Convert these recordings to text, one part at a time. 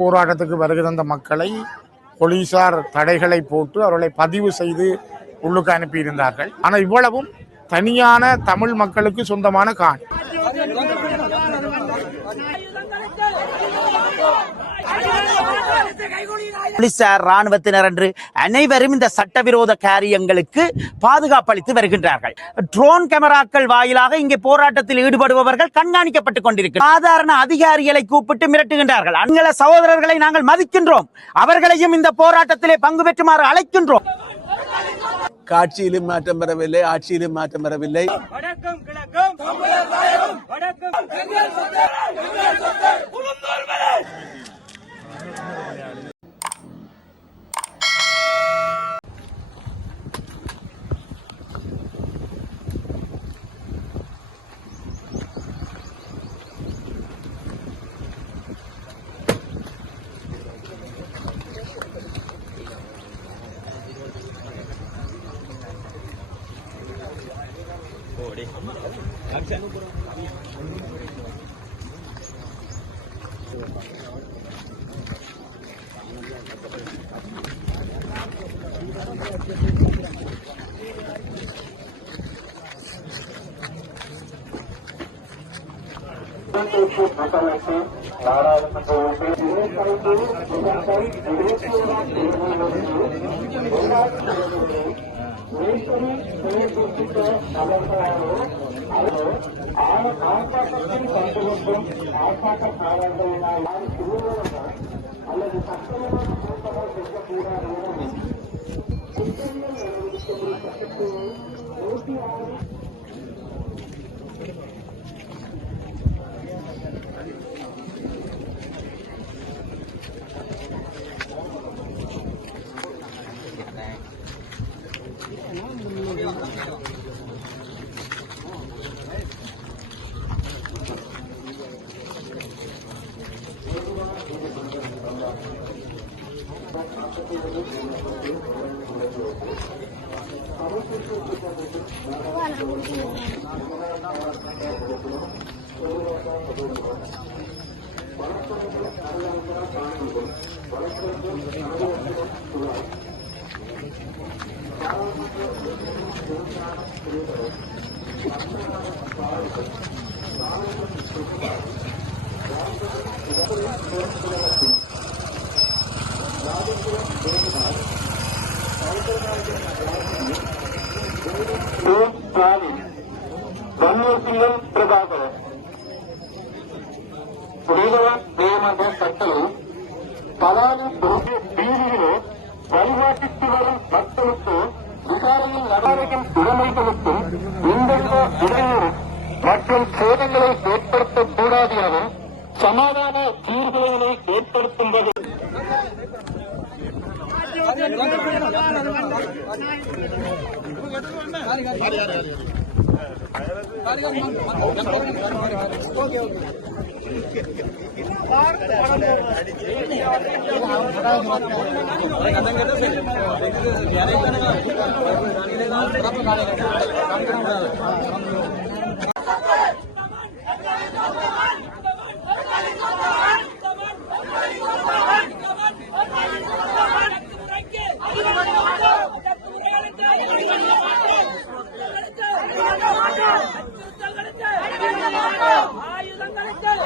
போராட்டத்துக்கு வருகை தந்த மக்களை போலீசார் தடைகளை போட்டு அவர்களை பதிவு செய்து உள்ளுக்கு அனுப்பியிருந்தார்கள். ஆனால் இவ்வளவும் தனியான தமிழ் மக்களுக்கு சொந்தமான காணி. போலீசார் ராணுவத்தினர் என்று அனைவரும் இந்த சட்டவிரோத காரியங்களுக்கு பாதுகாப்பு அளித்து வருகின்றார்கள். ட்ரோன் கேமராக்கள் வாயிலாக இங்கே போராட்டத்தில் ஈடுபடுபவர்கள் கண்காணிக்கப்பட்டுக் கொண்டிருக்கிறார்கள். சாதாரண அதிகாரிகளை கூப்பிட்டு மிரட்டுகின்றார்கள். அங்கள சகோதரர்களை நாங்கள் மதிக்கின்றோம், அவர்களையும் இந்த போராட்டத்திலே பங்கு பெற்றுமாறு அழைக்கின்றோம். காட்சியிலும் மாற்றம் பெறவில்லை, ஆட்சியிலும் மாற்றம் பெறவில்லை. வழிகாட்டித்து வரும் மக்களுக்கு விசாரணையின் நடவடிக்கையும் உரிமைகளுக்கும் எந்தவித இடையூறும் மற்றும் சேதங்களை ஏற்படுத்தக்கூடாது எனவும் சமாதான தீர்வுகளை ஏற்படுத்தும் வகையில் ஆயுதங்களுக்கு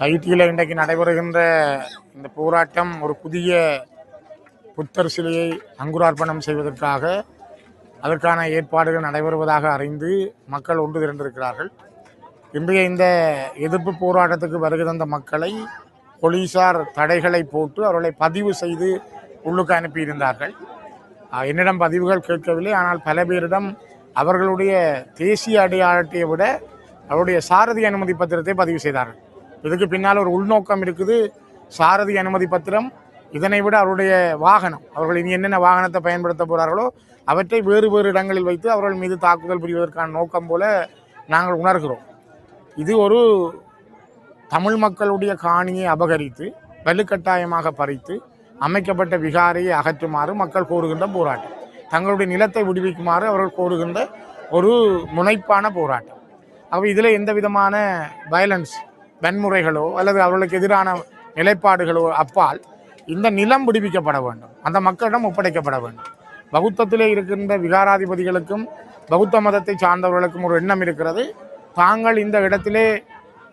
தையிட்டியில் இன்றைக்கு நடைபெறுகின்ற இந்த போராட்டம் ஒரு புதிய புத்தர் சிலையை அங்குரார்ப்பணம் செய்வதற்காக அதற்கான ஏற்பாடுகள் நடைபெறுவதாக அறிந்து மக்கள் ஒன்று திரண்டிருக்கிறார்கள். இன்றைய இந்த எதிர்ப்பு போராட்டத்துக்கு வருகை தந்த மக்களை போலீசார் தடைகளை போட்டு அவர்களை பதிவு செய்து உள்ளுக்கு அனுப்பியிருந்தார்கள். என்னிடம் பதிவுகள் கேட்கவில்லை. ஆனால் பல பேரிடம் அவர்களுடைய தேசிய அடையாளத்தை விட அவருடைய சாரதி அனுமதி பத்திரத்தை பதிவு செய்தார்கள். இதுக்கு பின்னால் ஒரு உள்நோக்கம் இருக்குது. சாரதி அனுமதி பத்திரம், இதனை விட அவருடைய வாகனம், அவர்கள் இனி என்னென்ன வாகனத்தை பயன்படுத்த போகிறார்களோ அவற்றை வேறு வேறு இடங்களில் வைத்து அவர்கள் மீது தாக்குதல் புரிவதற்கான நோக்கம் போல நாங்கள் உணர்கிறோம். இது ஒரு தமிழ் மக்களுடைய காணியை அபகரித்து வலுக்கட்டாயமாக பறித்து அமைக்கப்பட்ட விகாரையை அகற்றுமாறு மக்கள் கோருகின்ற போராட்டம், தங்களுடைய நிலத்தை விடுவிக்குமாறு அவர்கள் கோருகின்ற ஒரு முனைப்பான போராட்டம். ஆகவே இதில் எந்த விதமான வயலன்ஸ், வன்முறைகளோ அல்லது அவர்களுக்கு எதிரான நிலைப்பாடுகளோ அப்பால் இந்த நிலம் விடுவிக்கப்பட வேண்டும், அந்த மக்களிடம் ஒப்படைக்கப்பட வேண்டும். பௌத்தத்திலே இருக்கின்ற விகாராதிபதிகளுக்கும் பௌத்த மதத்தை சார்ந்தவர்களுக்கும் ஒரு எண்ணம் இருக்கிறது. தாங்கள் இந்த இடத்திலே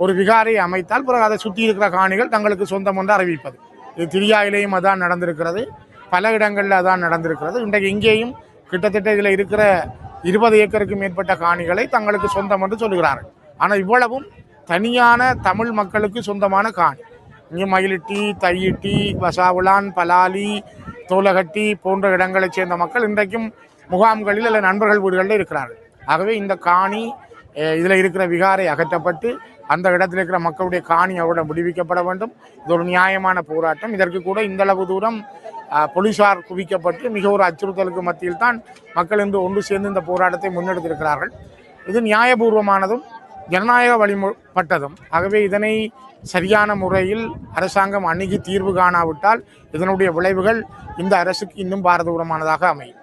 ஒரு விகாரை அமைத்தால் பிறகு அதை சுற்றி இருக்கிற காணிகள் தங்களுக்கு சொந்தம் என்று அறிவிப்பது. இது திரியாயிலேயும் அதான் நடந்திருக்கிறது, பல இடங்களில் அதான் நடந்திருக்கிறது. இன்றைக்கு இங்கேயும் கிட்டத்தட்ட இதில் இருக்கிற 20 ஏக்கருக்கு மேற்பட்ட காணிகளை தங்களுக்கு சொந்தம் என்று சொல்லுகிறார்கள். ஆனால் இவ்வளவும் தனியான தமிழ் மக்களுக்கு சொந்தமான காணி. இங்கே மயிலிட்டி, தையிட்டி, வசாவுலான், பலாலி, தோலகட்டி போன்ற இடங்களைச் சேர்ந்த மக்கள் இன்றைக்கும் முகாம்களில் அல்லது நண்பர்கள் வீடுகளில் இருக்கிறார்கள். ஆகவே இந்த காணி, இதில் இருக்கிற விகாரை அகற்றப்பட்டு அந்த இடத்தில் இருக்கிற மக்களுடைய காணி அவரிடம் விடுவிக்கப்பட வேண்டும். இது ஒரு நியாயமான போராட்டம். இதற்கு கூட இந்தளவு தூரம் போலீசார் குவிக்கப்பட்டு மிக ஒரு அச்சுறுத்தலுக்கு மத்தியில் தான் மக்கள் இன்று ஒன்று சேர்ந்து இந்த போராட்டத்தை முன்னெடுத்திருக்கிறார்கள். இது நியாயபூர்வமானதும் ஜனநாயக வழிபட்டதும். ஆகவே இதனை சரியான முறையில் அரசாங்கம் அணுகி தீர்வு காணாவிட்டால் இதனுடைய விளைவுகள் இந்த அரசுக்கு இன்னும் பாரதூரமானதாக அமையும்.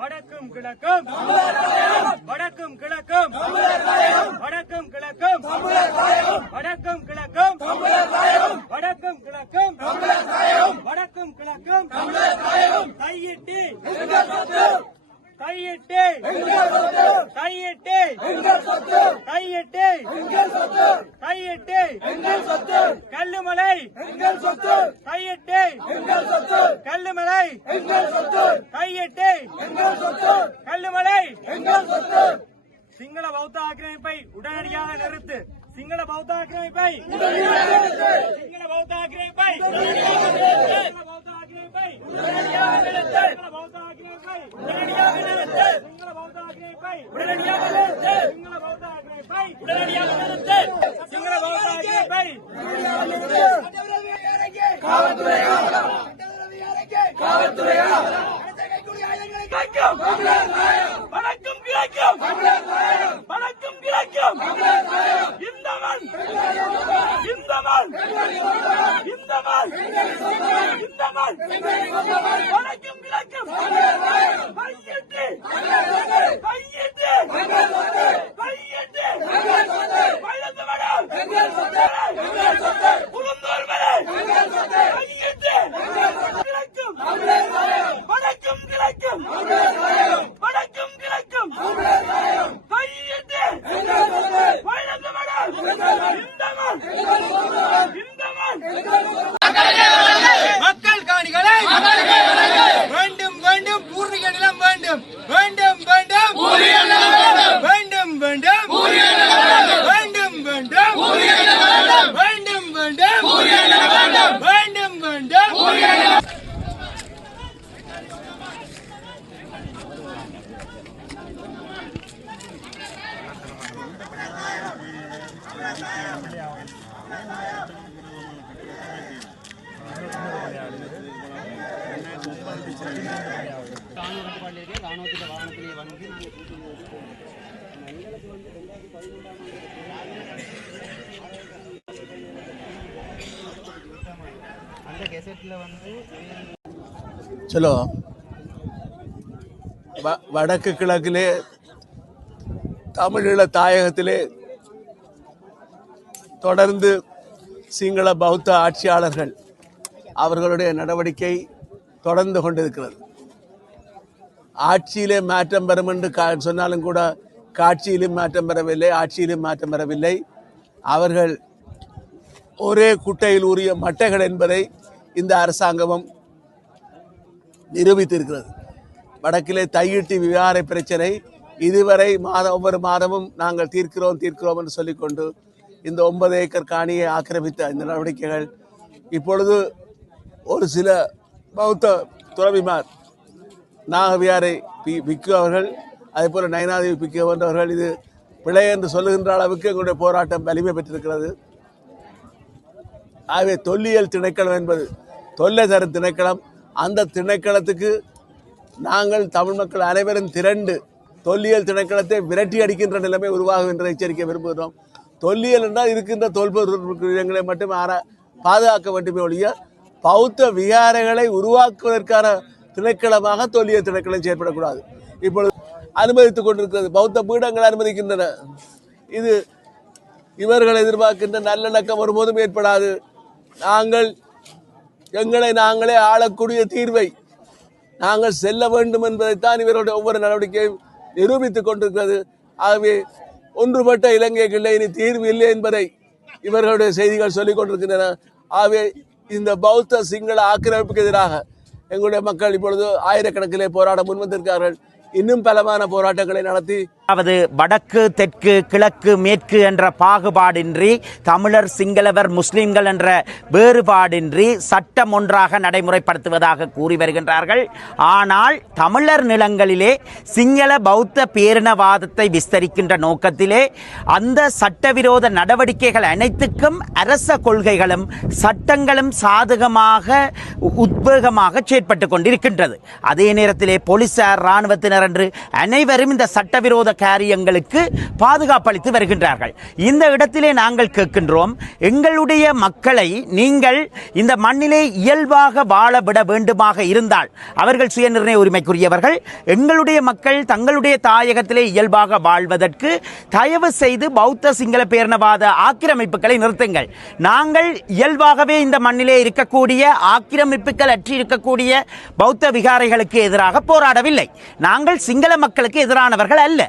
வடக்கும் கிழக்கும் வடக்கும் கிழக்கும் வடக்கும் கிழக்கும் வடக்கும் கிழக்கும் வடக்கும் கிழக்கும் வடக்கும் கிழக்கும் கையிட்டு கையிட்டு கையிட்டு கையிட்டு கையிட்டு கல்லுமலை கையிட்டு கல்லுமலை கையிட்டு கல்லுமலை சிங்கள பௌத்த ஆக்கிரமிப்பை உடனடியாக நிறுத்து. சிங்கள பௌத்த ஆக்கிரமிப்பை சிங்கள பௌத்த ஆக்கிரமிப்பை சிங்கள பௌத்த ஆக்கிரமிப்பை உடனடியாக நிறுத்து. சிங்கள பௌத்த ஆக்கிரமிப்பை உடனடியாக நிறுத்து. சிங்கள பௌத்த ஆக்கிரமிப்பை உடனடியாக நிறுத்து. சிங்கள பௌத்த ஆக்கிரமிப்பை உடனடியாக நிறுத்து. சிங்கள பௌத்த ஆக்கிரமிப்பை காவல்துறையா வணக்கம் கிடைக்கும் வணக்கம் கிடைக்கும் இந்த மண் இந்த மண் இந்த மண் இந்த மண் வணக்கம் கிடைக்கும் கையெட்டு கையெட்டு கையெட்டு வயது மடம் உளுந்தூர் மலை கையெட்டு கிடைக்கும் வணக்கம் கிடைக்கும் வணக்கம் கிடைக்கும் கையெட்டு வயது மடம் இந்த மண் இந்த மண் மக்கள் காணிகளை வேண்டும் வேண்டும் பூர்வீக நிலம் வேண்டும் வேண்டும் வேண்டும் வேண்டும் வேண்டும் வேண்டும் வேண்டும் வேண்டும் வேண்டும் வேண்டும் चलो வடக்கு கிழக்கிலே தமிழீழ தாயகத்திலே தொடர்ந்து சிங்கள பௌத்த ஆட்சியாளர்கள் அவர்களுடைய நடவடிக்கை தொடர்ந்து கொண்டிருக்கிறது. ஆட்சியிலே மாற்றம் பெறும் என்று சொன்னாலும் கூட காட்சியிலும் மாற்றம் பெறவில்லை, ஆட்சியிலும் மாற்றம் பெறவில்லை. அவர்கள் ஒரே குட்டையில் ஊறிய மட்டைகள் என்பதை இந்த அரசாங்கமும் நிரூபித்திருக்கிறது. வடக்கிலே தையிட்டி விவகார பிரச்சனை இதுவரை ஒவ்வொரு மாதமும் நாங்கள் தீர்க்கிறோம் என்று சொல்லிக்கொண்டு இந்த 9 ஏக்கர் காணியை ஆக்கிரமித்த இந்த நடவடிக்கைகள் இப்பொழுது ஒரு சில பௌத்த துறவிமார் நாகவியாரை பிக்கு அவர்கள் அதே போல நயனாதேவி பிக்கு போன்றவர்கள் இது பிழை என்று சொல்லுகின்ற அளவுக்கு எங்களுடைய போராட்டம் வலிமை பெற்றிருக்கிறது. ஆகவே தொல்லியல் திணைக்களம் என்பது தொல்லை தரும் திணைக்களம். அந்த திணைக்களத்துக்கு நாங்கள் தமிழ் மக்கள் அனைவரும் திரண்டு தொல்லியல் திணைக்களத்தை விரட்டி அடிக்கின்ற நிலைமை உருவாகும் என்று எச்சரிக்கை விரும்புகிறோம். தொல்லியல் என்றால் இருக்கின்ற தொல்பொருட்களை மட்டும் பாதுகாக்க வேண்டுமே ஒழிய பௌத்த விகாரைகளை உருவாக்குவதற்கான திணைக்களமாக தொல்லியல் திணைக்களம் செயற்படக்கூடாது. இப்பொழுது அனுமதித்துக் கொண்டிருக்கிறது, பௌத்த பீடங்கள் அனுமதிக்கின்றன. இது இவர்கள் எதிர்பார்க்கின்ற நல்லிணக்கம் ஒருபோதும் ஏற்படாது. எங்களை நாங்களே ஆளக்கூடிய தீர்வை நாங்கள் செல்ல வேண்டும் என்பதைத்தான் இவருடைய ஒவ்வொரு நடவடிக்கையும் நிரூபித்துக் கொண்டிருக்கிறது. ஆகவே ஒன்றுபட்ட இலங்கைக்கு இல்லை, இனி தீர்வு இல்லை என்பதை இவர்களுடைய செய்திகள் சொல்லிக் கொண்டிருக்கின்றன. ஆகவே இந்த பௌத்த சிங்கள ஆக்கிரமிப்புக்கு எதிராக எங்களுடைய மக்கள் இப்பொழுது ஆயிரக்கணக்கிலே போராட முன்வந்திருக்கிறார்கள். இன்னும் பலமான போராட்டங்களை நடத்தி அதாவது வடக்கு தெற்கு கிழக்கு மேற்கு என்ற பாகுபாடின்றி தமிழர் சிங்களவர் முஸ்லிம்கள் என்ற வேறுபாடின்றி சட்டம் ஒன்றாக நடைமுறைப்படுத்துவதாக கூறி வருகின்றார்கள். ஆனால் தமிழர் நிலங்களிலே சிங்கள பௌத்த பேரினவாதத்தை விஸ்தரிக்கின்ற நோக்கத்திலே அந்த சட்டவிரோத நடவடிக்கைகள் அனைத்துக்கும் அரச கொள்கைகளும் சட்டங்களும் சாதகமாக உத்வேகமாக செயற்பட்டு கொண்டிருக்கின்றது. அதே நேரத்திலே போலீசார் இராணுவத்தினர் என்று அனைவரும் இந்த சட்டவிரோத காரியங்களுக்கு பாதுகாப்பளித்து வருகின்றார்கள். இந்த இடத்திலே நாங்கள் கேட்கின்றோம், எங்களுடைய மக்களை நீங்கள் இந்த மண்ணிலே இயல்பாக வாழ விட வேண்டுமாக இருந்தால் அவர்கள் சுயநிர்ணய உரிமைக்குரியவர்கள். எங்களுடைய மக்கள் தங்களுடைய தாயகத்திலே இயல்பாக வாழ்வதற்கு தயவு செய்து பௌத்த சிங்கள பேரினவாத ஆக்கிரமிப்புகளை நிறுத்துங்கள். நாங்கள் இயல்பாகவே இந்த மண்ணிலே இருக்கக்கூடிய ஆக்கிரமிப்புகள் அற்றி இருக்கக்கூடிய பௌத்த விகாரைகளுக்கு எதிராக போராடவில்லை. நாங்கள் சிங்கள மக்களுக்கு எதிரானவர்கள் அல்ல.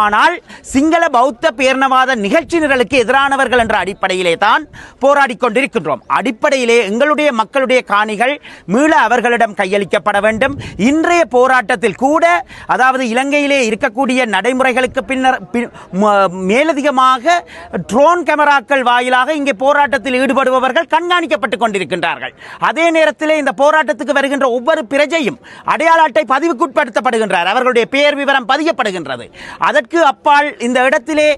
ஆனால் சிங்கள பௌத்த பேரினவாத நிகழ்ச்சி நிரலுக்கு எதிரானவர்கள் என்ற அடிப்படையிலே தான் போராடி கொண்டிருக்கின்றோம். அடிப்படையிலே எங்களுடைய மக்களுடைய காணிகள் மீள அவர்களிடம் கையளிக்கப்பட வேண்டும். இன்றைய போராட்டத்தில் கூட அதாவது இலங்கையிலே இருக்கக்கூடிய நடைமுறைகளுக்கு பின்னர் மேலதிகமாக ட்ரோன் கேமராக்கள் வாயிலாக இங்கே போராட்டத்தில் ஈடுபடுபவர்கள் கண்காணிக்கப்பட்டுக் கொண்டிருக்கின்றார்கள். அதே நேரத்தில் இந்த போராட்டத்துக்கு வருகின்ற ஒவ்வொரு பிரஜையும் அடையாள அட்டை பதிவுக்குட்படுத்தப்படுகின்றார். அவர்களுடைய பெயர் விவரம் பதியப்படுகின்றது. அதற்கு அப்பால் இந்த இடத்திலே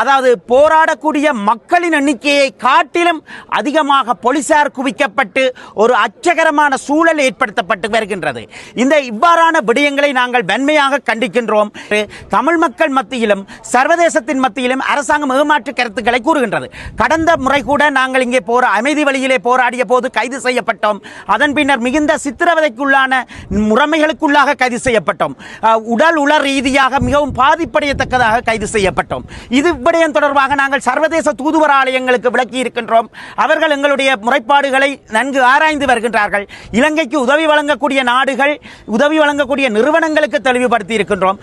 அதாவது போராடக்கூடிய மக்களின் எண்ணிக்கையை காட்டிலும் அதிகமாக போலீசார் குவிக்கப்பட்டு ஒரு அச்சகரமான சூழல் ஏற்படுத்தப்பட்டு வருகின்றது. இந்த இவ்வாறான விடயங்களை நாங்கள் வன்மையாக கண்டிக்கின்றோம். தமிழ் மக்கள் மத்தியிலும் சர்வதேசத்தின் மத்தியிலும் அரசாங்கம் ஏமாற்று கருத்துக்களை கூறுகின்றது. கடந்த முறை கூட நாங்கள் இங்கே அமைதி வழியிலே போராடிய போது கைது செய்யப்பட்டோம். அதன் பின்னர் மிகுந்த சித்திரவதைக்குள்ளான முறைமைகளுக்குள்ளாக கைது செய்யப்பட்டோம். உடல் உள ரீதியாக மிகவும் பாதிப்படையத்தக்கதாக கைது செய்யப்பட்டோம். இது விடயம் தொடர்பாக நாங்கள் சர்வதேச தூதுவர் ஆலயங்களுக்கு விளக்கி இருக்கின்றோம். அவர்கள் எங்களுடைய முறைப்பாடுகளை நன்கு ஆராய்ந்து வருகின்றார்கள். இலங்கைக்கு உதவி வழங்கக்கூடிய நாடுகள், உதவி வழங்கக்கூடிய நிறுவனங்களுக்கு தெளிவுபடுத்தி இருக்கின்றோம்.